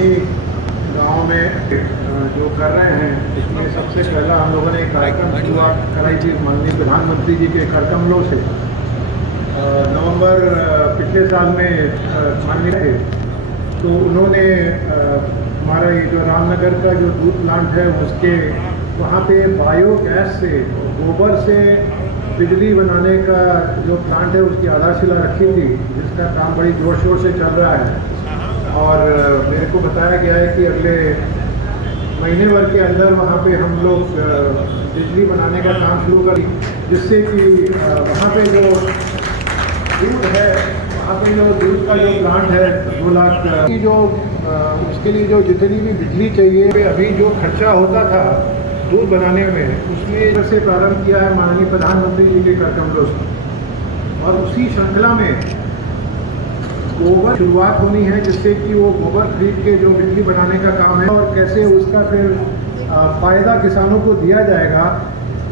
इकॉनी गांव में जो कर रहे हैं, इसमें सबसे पहला हम लोगों ने एक कार्यक्रम शुरुआत कराई थी माननीय प्रधानमंत्री जी के कर कमलों से। नवंबर पिछले साल में माननीय थे, तो उन्होंने हमारा ये जो रामनगर का जो दूध प्लांट है उसके वहाँ पे बायोगैस से, गोबर से बिजली बनाने का जो प्लांट है उसकी आधारशिला रखी थी, जिसका काम बड़ी जोर शोर से चल रहा है। और मेरे को बताया गया है कि अगले महीने भर के अंदर वहाँ पे हम लोग बिजली बनाने का काम शुरू करें, जिससे कि वहाँ पे जो दूध है, वहाँ पे जो दूध का जो प्लांट है 2 लाख की जो उसके लिए जो जितनी भी बिजली चाहिए, अभी जो खर्चा होता था दूध बनाने में, उसमें जैसे प्रारंभ किया है माननीय प्रधानमंत्री जी के कर कमलों से। और उसी श्रृंखला में गोबर शुरुआत होनी है, जिससे कि वो गोबर खरीद के जो बिजली बनाने का काम है और कैसे उसका फिर फ़ायदा किसानों को दिया जाएगा,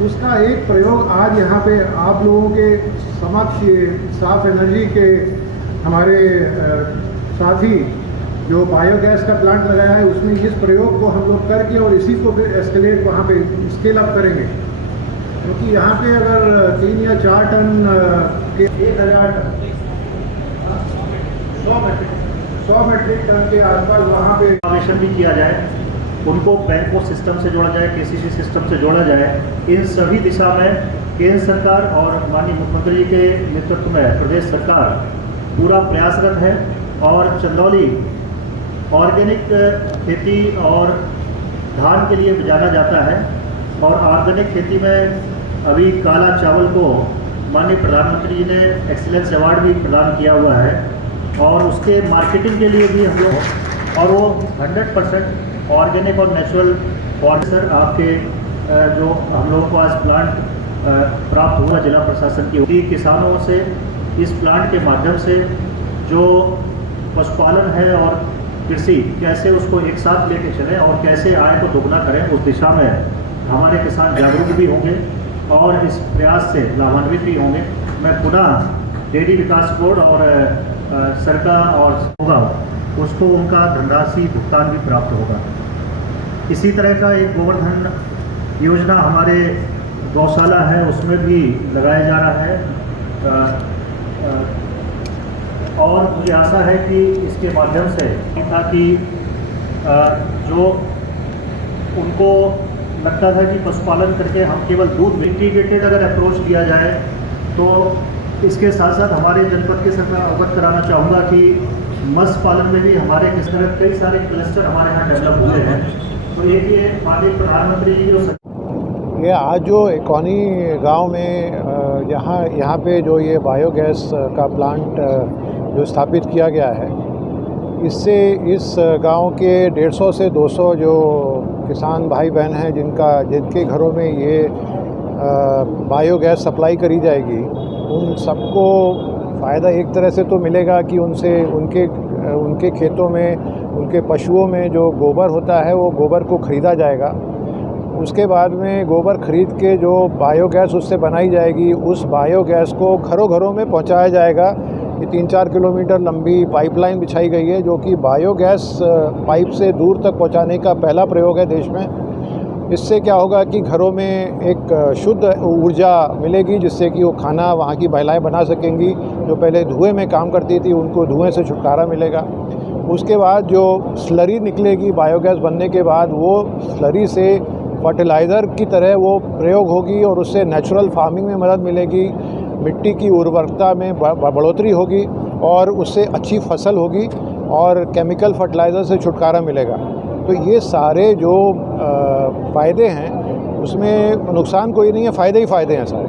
उसका एक प्रयोग आज यहाँ पे आप लोगों के समक्ष ये साफ एनर्जी के हमारे साथी जो बायोगैस का प्लांट लगाया है, उसमें इस प्रयोग को हम लोग करके और इसी को फिर एस्केलेट वहाँ पे स्केल अप करेंगे। क्योंकि यहाँ पे अगर 3 या 4 टन के 1000 टन 100 मेट्रिक टन के आसपास वहाँ पे समावेशन भी किया जाए, उनको बैंकों सिस्टम से जोड़ा जाए, केसीसी सिस्टम से जोड़ा जाए। इन सभी दिशा में केंद्र सरकार और माननीय मुख्यमंत्री जी के नेतृत्व में प्रदेश सरकार पूरा प्रयासरत है। और चंदौली ऑर्गेनिक खेती और धान के लिए जाना जाता है, और ऑर्गेनिक खेती में अभी काला चावल को माननीय प्रधानमंत्री जी ने एक्सीलेंस अवार्ड भी प्रदान किया हुआ है, और उसके मार्केटिंग के लिए भी हम लोग, और वो 100% ऑर्गेनिक और नेचुरल फॉर्सर आपके जो हम लोगों को आज प्लांट प्राप्त हुआ जिला प्रशासन की किसानों से, इस प्लांट के माध्यम से जो पशुपालन है और कृषि कैसे उसको एक साथ लेके चलें और कैसे आय को दोगुना करें, उस दिशा में हमारे किसान जागरूक भी होंगे और इस प्रयास से लाभान्वित भी होंगे। मैं पुनः डेयरी विकास बोर्ड और सरकार और होगा उसको उनका धनराशि भुगतान भी प्राप्त होगा। इसी तरह का एक गोवर्धन योजना हमारे गौशाला है, उसमें भी लगाया जा रहा है। और मुझे आशा है कि इसके माध्यम से ताकि जो उनको लगता था कि पशुपालन करके हम केवल दूध इंटीग्रेटेड अगर अप्रोच लिया जाए, तो इसके साथ साथ हमारे जनपद के साथ मैं अवगत कराना चाहूँगा कि मत्स्य पालन में भी हमारे इस तरह कई सारे क्लस्टर हमारे यहाँ डेवलप हुए हैं। तो एक ये माननीय प्रधानमंत्री जी जो ये आज जो इकॉनी गांव में यहाँ पे जो ये बायोगैस का प्लांट जो स्थापित किया गया है, इससे इस गांव के 150 से 200 जो किसान भाई बहन हैं जिनके घरों में ये बायोगैस सप्लाई करी जाएगी, उन सबको फ़ायदा एक तरह से तो मिलेगा कि उनके खेतों में, उनके पशुओं में जो गोबर होता है वो गोबर को ख़रीदा जाएगा। उसके बाद में गोबर खरीद के जो बायोगैस उससे बनाई जाएगी, उस बायोगैस को घरों घरों में पहुंचाया जाएगा। ये 3-4 किलोमीटर लंबी पाइपलाइन बिछाई गई है, जो कि बायोगैस पाइप से दूर तक पहुंचाने का पहला प्रयोग है देश में। इससे क्या होगा कि घरों में एक शुद्ध ऊर्जा मिलेगी, जिससे कि वो खाना वहाँ की महिलाएं बना सकेंगी। जो पहले धुएं में काम करती थी, उनको धुएं से छुटकारा मिलेगा। उसके बाद जो स्लरी निकलेगी बायोगैस बनने के बाद, वो स्लरी से फर्टिलाइज़र की तरह वो प्रयोग होगी और उससे नेचुरल फार्मिंग में मदद मिलेगी, मिट्टी की उर्वरकता में बढ़ोतरी होगी और उससे अच्छी फसल होगी और केमिकल फर्टिलाइज़र से छुटकारा मिलेगा। तो ये सारे जो फ़ायदे हैं, उसमें नुकसान कोई नहीं है, फ़ायदे ही फ़ायदे हैं सारे।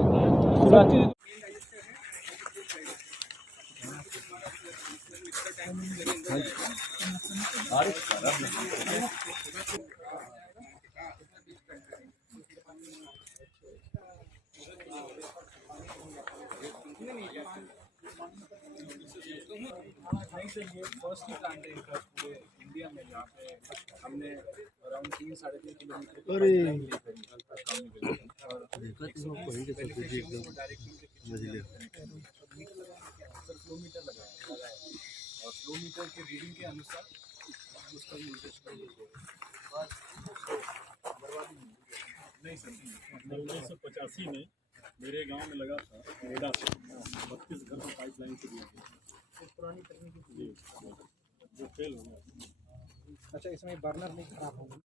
नहीं सर, ये फर्स्ट ही प्लांट है इनका पूरे इंडिया में, जहाँ पे हमने अराउंड 3-3.5 किलोमीटर फ्लो मीटर लगाया, और फ्लो मीटर के रीडिंग के अनुसार उसका यूजेज कर लीजिए। नहीं सर, 1985 में मेरे गांव में लगा था एडा से 32 घर को पाइपलाइन से दिया गया। पुरानी तकनीकी जी, जो फेल हो गया। अच्छा, इसमें बर्नर नहीं खराब होगा।